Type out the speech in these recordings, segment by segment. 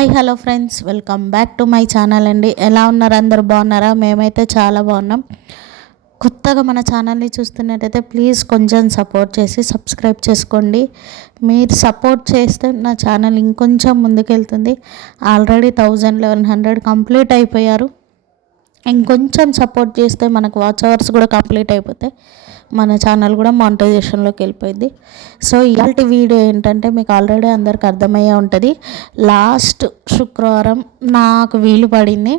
Hi hello friends. Welcome back to my channel అండి. ఎలా ఉన్నారు అందరు? బాగున్నారా? మేమైతే చాలా బాగున్నాం. కొత్తగా మన ఛానల్ని చూస్తున్నట్టయితే ప్లీజ్ కొంచెం సపోర్ట్ చేసి సబ్స్క్రైబ్ చేసుకోండి. మీరు సపోర్ట్ చేస్తే నా ఛానల్ ఇంకొంచెం ముందుకెళ్తుంది. Already thousand eleven hundred complete అయిపోయారు. ఇంకొంచెం సపోర్ట్ చేస్తే మనకు వాచ్ అవర్స్ కూడా కంప్లీట్ అయిపోతాయి. మన ఛానల్ కూడా మానిటైజేషన్లోకి వెళ్ళిపోయింది. సో ఇలాంటి వీడియో ఏంటంటే మీకు ఆల్రెడీ అందరికి అర్థమయ్యే ఉంటుంది. లాస్ట్ శుక్రవారం నాకు వీలు పడింది.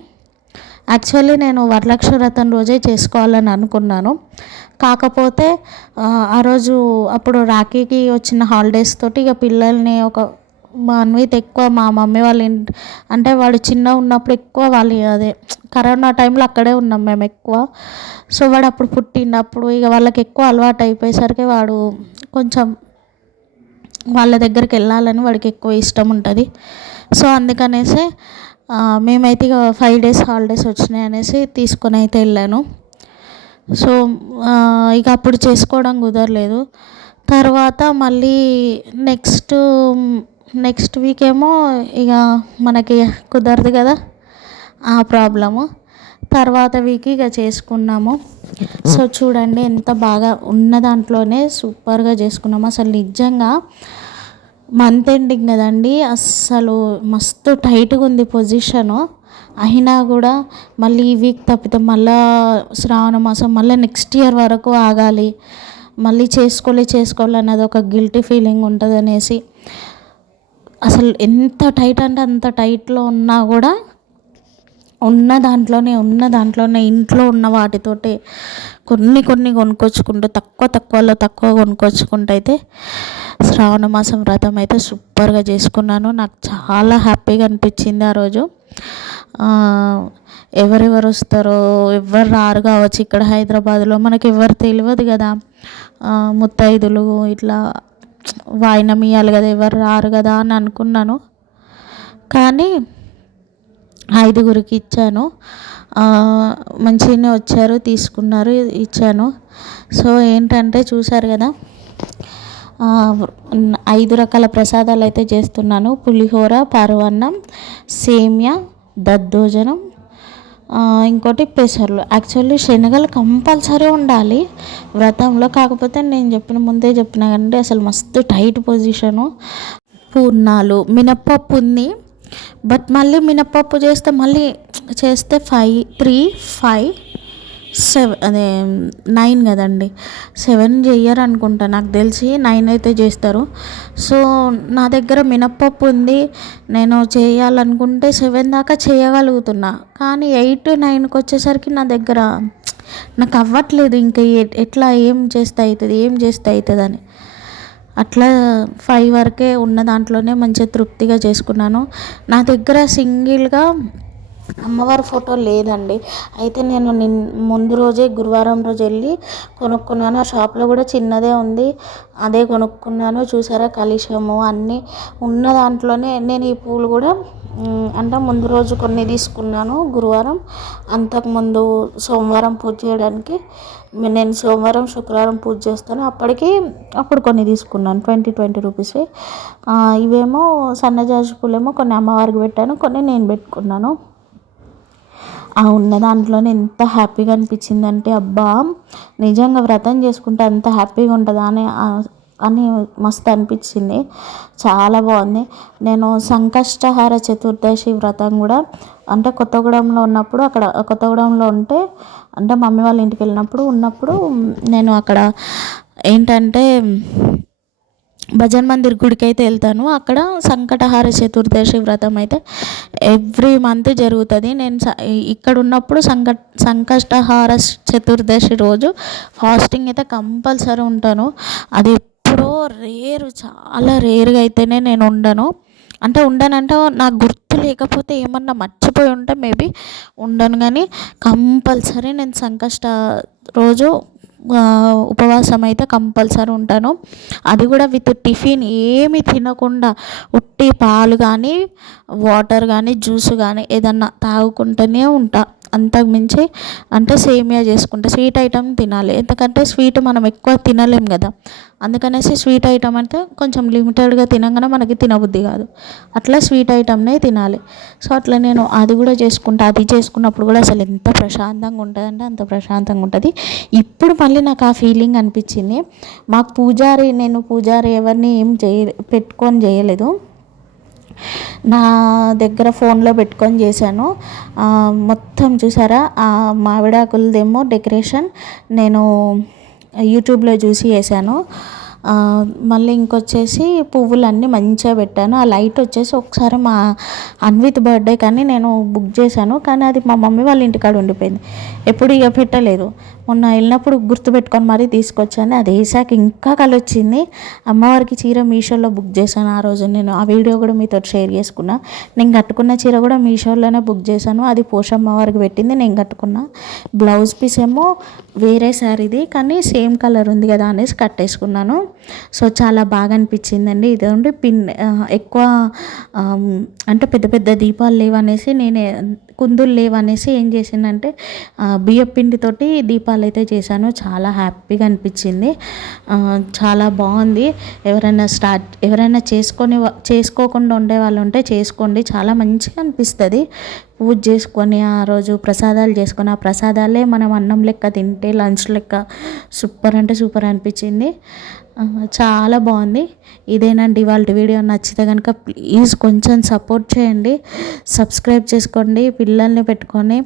యాక్చువల్లీ నేను వరలక్ష్మి వ్రతం రోజే చేసుకోవాలని అనుకున్నాను. కాకపోతే ఆ రోజు అప్పుడు రాఖీకి వచ్చిన హాలిడేస్ తోటి ఇక పిల్లల్ని ఒక మా అన్విత్ ఎక్కువ మా మమ్మీ వాళ్ళ ఇంటి అంటే వాడు చిన్న ఉన్నప్పుడు ఎక్కువ వాళ్ళు అదే కరోనా టైంలో అక్కడే ఉన్నాం మేము ఎక్కువ. సో వాడు అప్పుడు పుట్టినప్పుడు ఇక వాళ్ళకి ఎక్కువ అలవాటు అయిపోయేసరికి వాడు కొంచెం వాళ్ళ దగ్గరికి వెళ్ళాలని వాడికి ఎక్కువ ఇష్టం ఉంటుంది. సో అందుకనేసి మేమైతే ఇక ఫైవ్ డేస్ హాలిడేస్ వచ్చినాయి అనేసి తీసుకొని అయితే వెళ్ళాను. సో ఇక అప్పుడు చేసుకోవడం కుదరలేదు. తర్వాత మళ్ళీ నెక్స్ట్ నెక్స్ట్ వీక్ ఏమో ఇక మనకి కుదరదు కదా ఆ ప్రాబ్లము. తర్వాత వీక్ ఇక చేసుకున్నాము. సో చూడండి ఎంత బాగా ఉన్న దాంట్లోనే సూపర్గా చేసుకున్నాము. అసలు నిజంగా మంత్ ఎండింగ్ కదండి. అస్సలు మస్తు టైట్గా ఉంది పొజిషను అయినా కూడా మళ్ళీ ఈ వీక్ తప్పితే మళ్ళా శ్రావణ మాసం మళ్ళీ నెక్స్ట్ ఇయర్ వరకు ఆగాలి. మళ్ళీ చేసుకోలే చేసుకోవాలి అన్నది ఒక గిల్టీ ఫీలింగ్ ఉంటుంది అనేసి అసలు ఎంత టైట్ అంటే అంత టైట్లో ఉన్నా కూడా ఉన్న దాంట్లోనే ఉన్న దాంట్లోనే ఇంట్లో ఉన్న వాటితోటే కొన్ని కొన్ని కొనుక్కొచ్చుకుంటూ తక్కువ తక్కువలో తక్కువ కొనుక్కొచ్చుకుంటూ అయితే శ్రావణ మాసం వ్రతం అయితే సూపర్గా చేసుకున్నాను. నాకు చాలా హ్యాపీగా అనిపించింది ఆ రోజు. ఎవరెవరు వస్తారో ఎవరు రారు కావచ్చు ఇక్కడ హైదరాబాద్లో మనకి ఎవరు తెలియదు కదా. ముత్తైదులు ఇట్లా వాయినం ఇవ్వాలి కదా ఎవరు రారు కదా అని అనుకున్నాను. కానీ ఐదుగురికి ఇచ్చాను. మంచిగానే వచ్చారు తీసుకున్నారు ఇచ్చాను. సో ఏంటంటే చూసారు కదా ఐదు రకాల ప్రసాదాలు అయితే చేస్తున్నాను. పులిహోర పరవన్నం సేమ్య దద్దోజనం ఇంకోటి పెసర్లు. యాక్చువల్లీ శనగలు కంపల్సరీ ఉండాలి. వ్రతంలో కాకపోతే నేను చెప్పిన ముందే చెప్పిన కంటే అసలు మస్తు టైట్ పొజిషను. పూర్ణాలు మినప్పప్పు ఉంది. బట్ మళ్ళీ మినప్పప్పు చేస్తే మళ్ళీ చేస్తే ఫైవ్ త్రీ ఫైవ్ సెవెన్ అదే నైన్ కదండి. సెవెన్ చెయ్యరు అనుకుంటా నాకు తెలిసి నైన్ అయితే చేస్తారు. సో నా దగ్గర మినప్పప్పు ఉంది. నేను చేయాలనుకుంటే సెవెన్ దాకా చేయగలుగుతున్నా. కానీ ఎయిట్ నైన్కి వచ్చేసరికి నా దగ్గర నాకు అవ్వట్లేదు. ఇంకా ఎట్లా ఏం చేస్తే అవుతుంది ఏం చేస్తే అవుతుంది అని. అట్లా ఫైవ్ వరకే ఉన్న దాంట్లోనే మంచిగా తృప్తిగా చేసుకున్నాను. నా దగ్గర సింగిల్గా అమ్మవారి ఫోటో లేదండి. అయితే నేను నిన్ ముందు రోజే గురువారం రోజు వెళ్ళి కొనుక్కున్నాను. ఆ షాప్లో కూడా చిన్నదే ఉంది. అదే కొనుక్కున్నాను. చూసారా కలిశము అన్నీ ఉన్న దాంట్లోనే నేను ఈ పూలు కూడా అంటే ముందు రోజు కొన్ని తీసుకున్నాను గురువారం. అంతకుముందు సోమవారం పూజ చేయడానికి నేను సోమవారం శుక్రవారం పూజ చేస్తాను. అప్పటికి అప్పుడు కొన్ని తీసుకున్నాను. Twenty twenty rupees. ఇవేమో సన్నజాజి పూలేమో కొన్ని అమ్మవారికి పెట్టాను కొన్ని నేను పెట్టుకున్నాను. ఆ ఉన్న దాంట్లోనే ఎంత హ్యాపీగా అనిపించిందంటే అబ్బా నిజంగా వ్రతం చేసుకుంటే అంత హ్యాపీగా ఉంటుందా అని అని మస్తు అనిపించింది. చాలా బాగుంది. నేను సంకష్టహార చతుర్దశి వ్రతం కూడా అంటే కొత్తగూడెంలో ఉన్నప్పుడు అక్కడ కొత్తగూడెంలో ఉంటే అంటే మమ్మీ వాళ్ళ ఇంటికి వెళ్ళినప్పుడు ఉన్నప్పుడు నేను అక్కడ ఏంటంటే భజన్ మందిర్ గుడికి అయితే వెళ్తాను. అక్కడ సంకటహార చతుర్దశి వ్రతం అయితే ఎవ్రీ మంత్ జరుగుతుంది. నేను ఇక్కడ ఉన్నప్పుడు సంక సంకష్టహార చతుర్దశి రోజు ఫాస్టింగ్ అయితే కంపల్సరీ ఉంటాను. అది ఎప్పుడో రేరు చాలా రేరుగా అయితేనే నేను ఉండను. అంటే ఉండనంటే నాకు గుర్తు లేకపోతే ఏమన్నా మర్చిపోయి ఉంటే మేబీ ఉండను. కానీ కంపల్సరీ నేను సంకష్ట రోజు ఉపవాసం అయితే కంపల్సరీ ఉంటాను. అది కూడా విత్ టిఫిన్ ఏమి తినకుండా ఉట్టి పాలు కానీ వాటర్ కానీ జ్యూస్ కానీ ఏదన్నా తాగుకుంటూనే ఉంటా. అంతకు మించి అంటే సేమియా చేసుకుంటే స్వీట్ ఐటమ్ తినాలి. ఎందుకంటే స్వీట్ మనం ఎక్కువ తినలేం కదా. అందుకనేసి స్వీట్ ఐటమ్ అంటే కొంచెం లిమిటెడ్గా తినగానే మనకి తినబుద్ధి కాదు. అట్లా స్వీట్ ఐటమ్నే తినాలి. సో అట్లా నేను అది కూడా చేసుకుంటా. అది చేసుకున్నప్పుడు కూడా అసలు ఎంత ప్రశాంతంగా ఉంటుందంటే అంత ప్రశాంతంగా ఉంటుంది. ఇప్పుడు మళ్ళీ నాకు ఆ ఫీలింగ్ అనిపించింది. మాకు పూజారి నేను పూజారి ఎవరిని ఏం చేయ పెట్టుకొని చేయలేదు. నా దగ్గర ఫోన్లో పెట్టుకొని చేశాను. మొత్తం చూసారా? ఆ మామిడాకులదేమో డెకరేషన్ నేను యూట్యూబ్లో చూసి వేసాను మళ్ళీ ఇంకొచ్చేసి పువ్వులన్నీ మంచిగా పెట్టాను. ఆ లైట్ వచ్చేసి ఒకసారి మా అన్విత్ బర్త్డే కానీ నేను బుక్ చేశాను. కానీ అది మా మమ్మీ వాళ్ళ ఇంటికాడ ఉండిపోయింది. ఎప్పుడు ఇక పెట్టలేదు. మొన్న వెళ్ళినప్పుడు గుర్తుపెట్టుకొని మరీ తీసుకొచ్చాను. అది వేసాక ఇంకా కలొచ్చింది. అమ్మవారికి చీర మీషోలో బుక్ చేశాను ఆ రోజు. నేను ఆ వీడియో కూడా మీతో షేర్ చేసుకున్నా. నేను కట్టుకున్న చీర కూడా మీషోలోనే బుక్ చేశాను. అది పోషమ్మవారికి పెట్టింది. నేను కట్టుకున్నా బ్లౌజ్ పీస్ ఏమో వేరే శారీది కానీ సేమ్ కలర్ ఉంది కదా అనేసి కట్టేసుకున్నాను. సో చాలా బాగా అనిపించిందండి. ఇదండి పిన్ ఎక్కువ అంటే పెద్ద పెద్ద దీపాలు లేవనేసి నేను కుందులు లేవనేసి ఏం చేసిందంటే ఆ, బియ్యం పిండితోటి దీపాలు అయితే చేశాను. చాలా హ్యాపీగా అనిపించింది. చాలా బాగుంది. ఎవరైనా స్టార్ట్ ఎవరైనా చేసుకొని చేసుకోకుండా ఉండే వాళ్ళు ఉంటే చేసుకోండి. చాలా మంచిగా అనిపిస్తుంది. పూజ చేసుకొని ఆ రోజు ప్రసాదాలు చేసుకొని ఆ ప్రసాదాలే మనం అన్నం లెక్క తింటే లంచ్ లెక్క సూపర్ అంటే సూపర్ అనిపించింది. చాలా బాగుంది. ఇదేనండి ఇవాళ వీడియో నచ్చితే కనుక ప్లీజ్ కొంచెం సపోర్ట్ చేయండి. సబ్స్క్రైబ్ చేసుకోండి. పిల్లల్ని పెట్టుకొని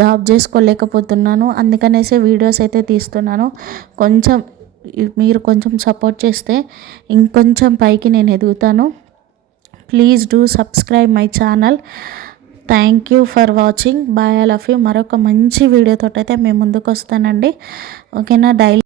జాబ్ చేసుకోలేకపోతున్నాను. అందుకనేసి వీడియోస్ అయితే తీస్తున్నాను. కొంచెం మీరు కొంచెం సపోర్ట్ చేస్తే ఇంకొంచెం పైకి నేను ఎదుగుతాను. Please do subscribe my channel. Thank you for watching. Bye I love you మరొక మంచి వీడియోతో అయితే మేము ముందుకు వస్తానండి. ఓకేనా? డైలీ